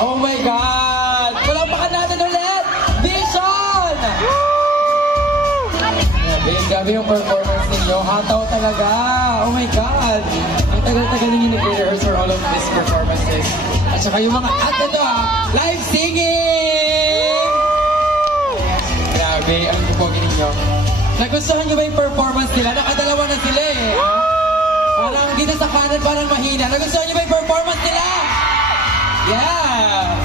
Oh my God! Palampakan natin ulit! Vision! Grabe yung performance ninyo. Hataw talaga. Oh my God! Ang tagal-tagal ninyo nag-rehearse for all of these performances. At saka yung mga live singing! Grabe, ang kupogi ninyo. Nagustuhan nyo ba yung performance nila? Nakadalawa na sila eh. Parang dito sa kanan, parang mahina. Nagustuhan nyo ba yung performance nila? Yeah!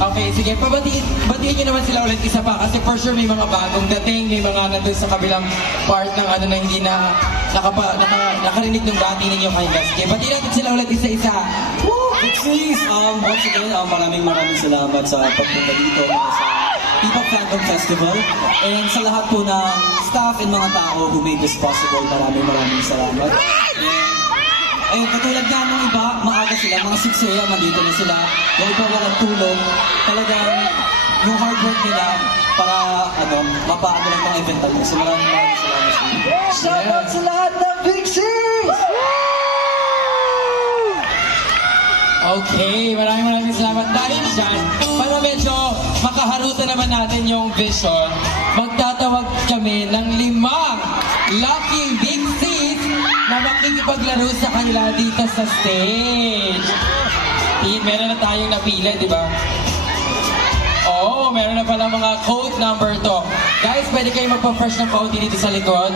Okay, sige, batiin nyo naman sila ulit isa pa kasi for sure may mga bagong dating, may mga nandun sa kabilang part ng ano na hindi na nakarinig ng bati ninyo kayo guys. Sige, batiin natin sila ulit isa-isa. Woo! Pixies! Once again, maraming salamat sa pagpunta dito sa P-Pop Fandom Festival. And sa lahat po ng staff and mga tao who made this possible, maraming salamat. Ayun, katulad nga ng iba, maaga sila, mga 6 a.m. nandito na sila. Dahil pa walang tulog, talagang yung hard work nila para mapaano lang ng event natin. So maraming salamat sa inyo. Shoutout sa lahat ng Pixies! Okay, maraming salamat. Dahil dyan, para medyo makaharutan naman natin yung vision, magtatawag kami ng 5 lucky Pixies na makikipaglaro sa kanila dito sa stage. Meron na tayong napila, di ba? Oo, meron na pala mga code number to. Guys, pwede kayo magpa-fresh ng code dito sa likod.